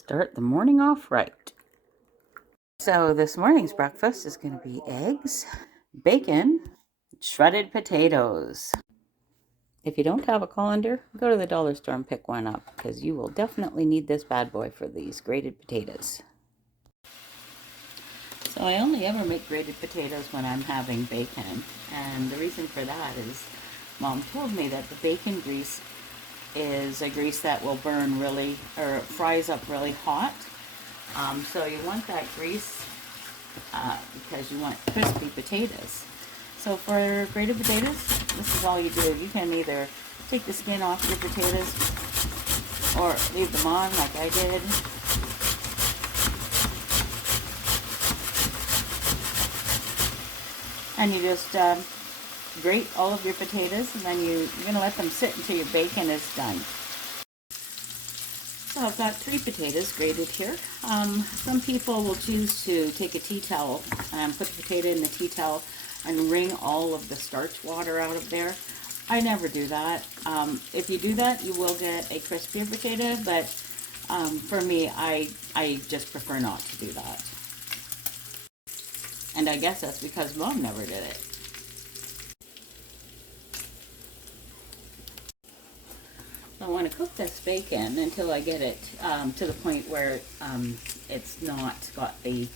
Start the morning off right. So this morning's breakfast is going to be eggs, bacon, shredded potatoes. If you don't have a colander, go to the dollar store and pick one up because you will definitely need this bad boy for these grated potatoes. So I only ever make grated potatoes when I'm having bacon, and the reason for that is Mom told me that the bacon grease is a grease that will burn really, or fries up really hot. So you want that grease because you want crispy potatoes. So for grated potatoes, this is all you do. You can either take the skin off your potatoes or leave them on like I did. And you just grate all of your potatoes, and then you're going to let them sit until your bacon is done. So I've got 3 potatoes grated here. Some people will choose to take a tea towel and put the potato in the tea towel and wring all of the starch water out of there. I never do that. If you do that, you will get a crispier potato, but for me, I just prefer not to do that. And I guess that's because Mom never did it. I want to cook this bacon until I get it to the point where it's not got the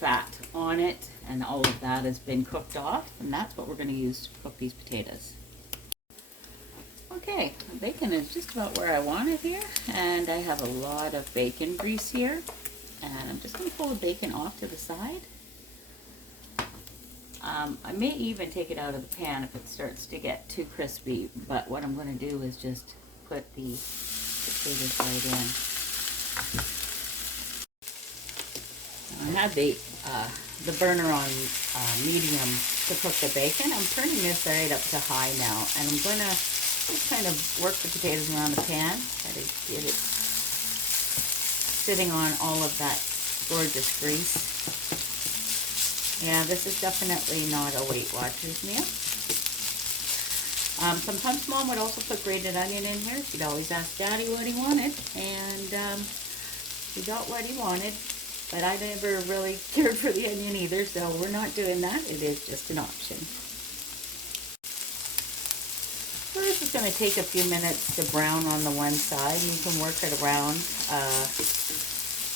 fat on it and all of that has been cooked off, and that's what we're going to use to cook these potatoes. Okay, the bacon is just about where I want it here, and I have a lot of bacon grease here, and I'm just going to pull the bacon off to the side. I may even take it out of the pan if it starts to get too crispy, but what I'm going to do is just put the potatoes right in. I had the burner on medium to cook the bacon. I'm turning this right up to high now, and I'm going to just kind of work the potatoes around the pan, try to get it sitting on all of that gorgeous grease. Yeah, this is definitely not a Weight Watchers meal. Sometimes Mom would also put grated onion in here. She'd always ask Daddy what he wanted, and he got what he wanted, but I never really cared for the onion either, so we're not doing that. It is just an option. So this is going to take a few minutes to brown on the one side. You can work it around.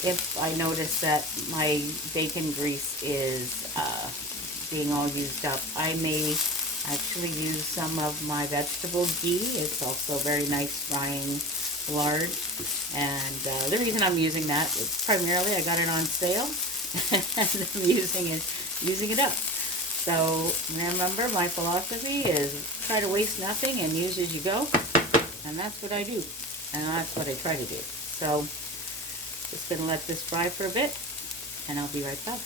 If I notice that my bacon grease is being all used up, I may actually use some of my vegetable ghee. It's also very nice frying lard, and the reason I'm using that is primarily I got it on sale and I'm using it up. So remember, my philosophy is try to waste nothing and use as you go, and that's what I do, and that's what I try to do. So just going to let this fry for a bit, and I'll be right back.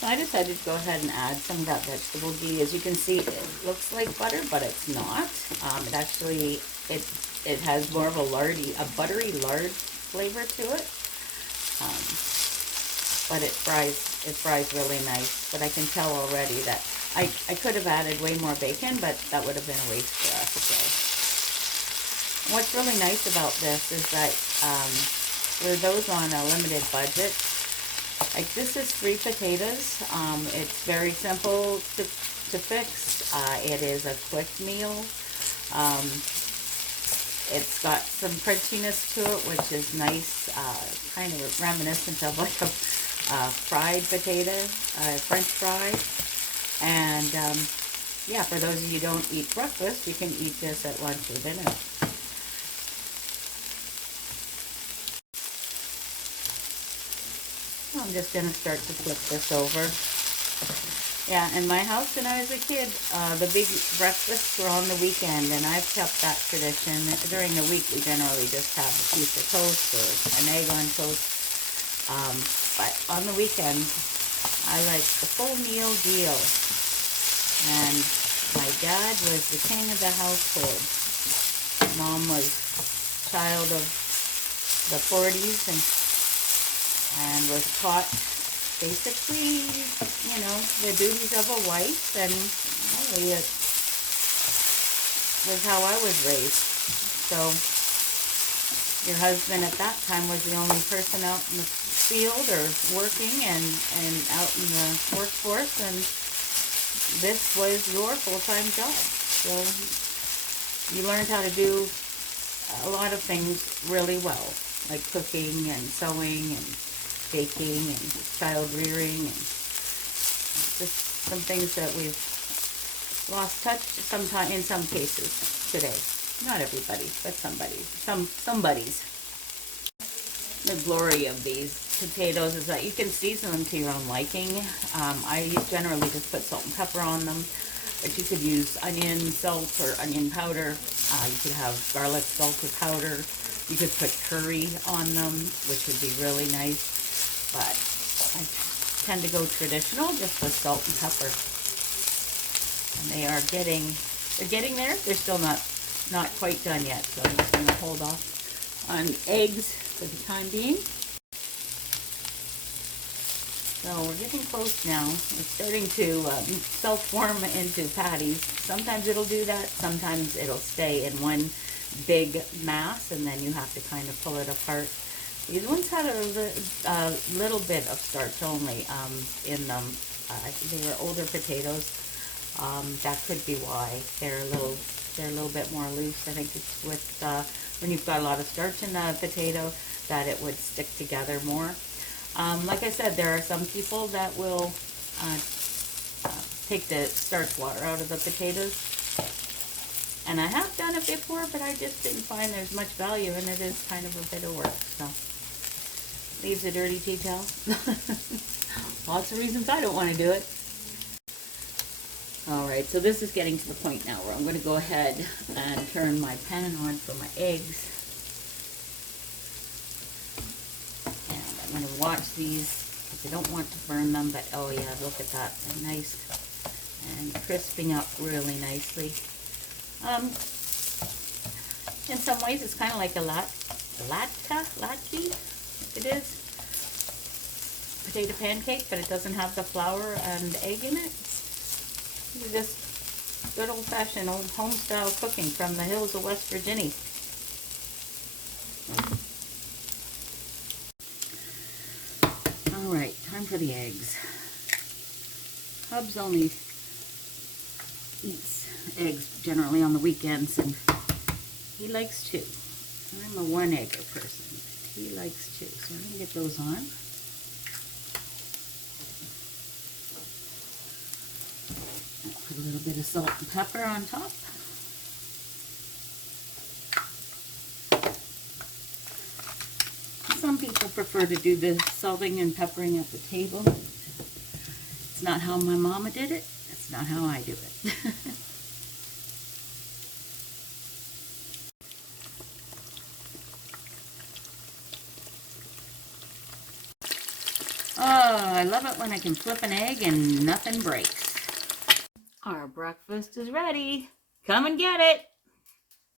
So I decided to go ahead and add some of that vegetable ghee. As you can see, it looks like butter, but it's not. It actually, it has more of a buttery lard flavor to it. But it fries really nice. But I can tell already that I could have added way more bacon, but that would have been a waste for us. So what's really nice about this is that for those on a limited budget, like this is 3 potatoes. It's very simple to fix. It is a quick meal. It's got some crunchiness to it, which is nice, kind of reminiscent of like a fried potato, French fry. And yeah, for those of you who don't eat breakfast, you can eat this at lunch or dinner. I'm just going to start to flip this over. Yeah, in my house when I was a kid, the big breakfasts were on the weekend, and I've kept that tradition. During the week, we generally just have a piece of toast or an egg on toast. But on the weekend, I like the full meal deal. And my dad was the king of the household. Mom was child of the 40s and was taught basically, you know, the duties of a wife, and really it was how I was raised. So Your husband at that time was the only person out in the field or working and out in the workforce, and this was your full-time job. So you learned how to do a lot of things really well, like cooking and sewing and baking and child rearing, and just some things that we've lost touch in some cases today. Not everybody, but somebody's. The glory of these potatoes is that you can season them to your own liking. I generally just put salt and pepper on them, but you could use onion salt or onion powder. You could have garlic salt or powder. You could put curry on them, which would be really nice. But I tend to go traditional, just with salt and pepper. And they're getting there. They're still not quite done yet, so I'm just going to hold off on eggs for the time being. So we're getting close now. It's starting to self-form into patties. Sometimes it'll do that. Sometimes it'll stay in one big mass, and then you have to kind of pull it apart. These ones had a little bit of starch only in them. They were older potatoes. That could be why they're a little bit more loose. I think it's with when you've got a lot of starch in the potato that it would stick together more. Like I said, there are some people that will take the starch water out of the potatoes. And I have done it before, but I just didn't find there's much value, and it is kind of a bit of work. So, leaves a dirty tea towel. Lots of reasons I don't want to do it. Alright, so this is getting to the point now where I'm going to go ahead and turn my pan on for my eggs. And I'm going to watch these, because I don't want to burn them, but oh yeah, look at that. They're nice and crisping up really nicely. In some ways it's kind of like a latke, it is. Potato pancake, but it doesn't have the flour and egg in it. These are just good old-fashioned old home-style cooking from the hills of West Virginia. Alright, time for the eggs. Hubs only eats eggs generally on the weekends, and he likes two. I'm a one-egger person. He likes two, so I'm going to get those on. Put a little bit of salt and pepper on top. Some people prefer to do the salting and peppering at the table. It's not how my mama did it. It's not how I do it. Oh, I love it when I can flip an egg and nothing breaks. Our breakfast is ready. Come and get it.